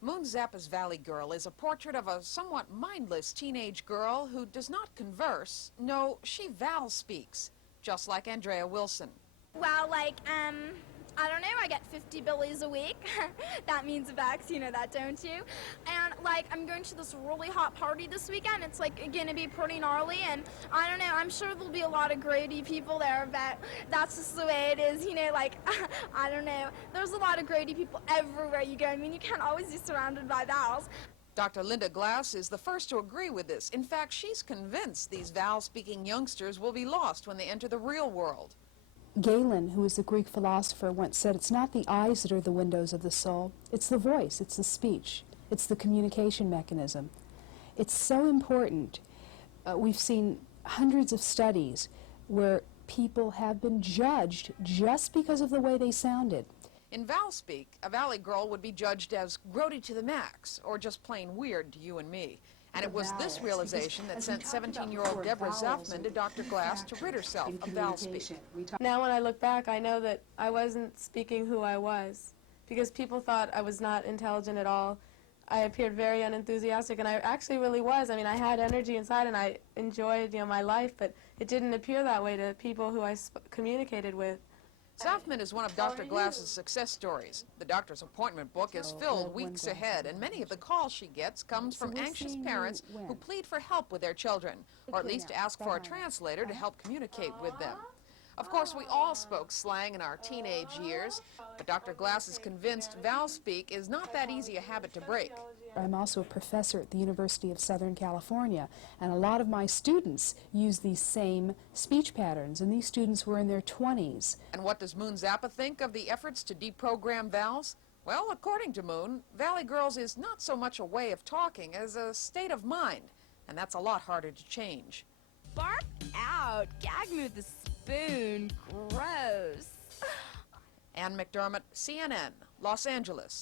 Moon Zappa's Valley Girl is a portrait of a somewhat mindless teenage girl who does not converse. No, she Val speaks, just like Andrea Wilson. Well, I don't know, I get 50 billies a week. That means a bucks, you know that, don't you? And, I'm going to this really hot party this weekend. It's, gonna be pretty gnarly, and I don't know, I'm sure there'll be a lot of grody people there, but that's just the way it is, you know, I don't know. There's a lot of grody people everywhere you go. I mean, you can't always be surrounded by vowels. Dr. Lillian Glass is the first to agree with this. In fact, she's convinced these vowel-speaking youngsters will be lost when they enter the real world. Galen, who is a Greek philosopher, once said, it's not the eyes that are the windows of the soul, it's the voice, it's the speech, it's the communication mechanism. It's so important. We've seen hundreds of studies where people have been judged just because of the way they sounded. In Val speak, a Valley girl would be judged as grody to the max, or just plain weird to you and me. And it was this realization that sent 17-year-old Deborah Zafman to Dr. Glass to rid herself of Val speak. Now when I look back, I know that I wasn't speaking who I was, because people thought I was not intelligent at all. I appeared very unenthusiastic, and I actually really was. I mean, I had energy inside, and I enjoyed, my life, but it didn't appear that way to people who I communicated with. Zafman is one of Dr. Glass's success stories. The doctor's appointment book is filled weeks ahead, and many of the calls she gets comes from anxious parents who plead for help with their children, or at least ask for a translator to help communicate with them. Of course, we all spoke slang in our teenage years, but Dr. Glass is convinced Val speak is not that easy a habit to break. I'm also a professor at the University of Southern California, and a lot of my students use these same speech patterns, and these students were in their 20s. And what does Moon Zappa think of the efforts to deprogram vowels? Well, according to Moon, Valley Girls is not so much a way of talking as a state of mind, and that's a lot harder to change. Bark out. Gag me with a spoon. Gross. Ann McDermott, CNN, Los Angeles.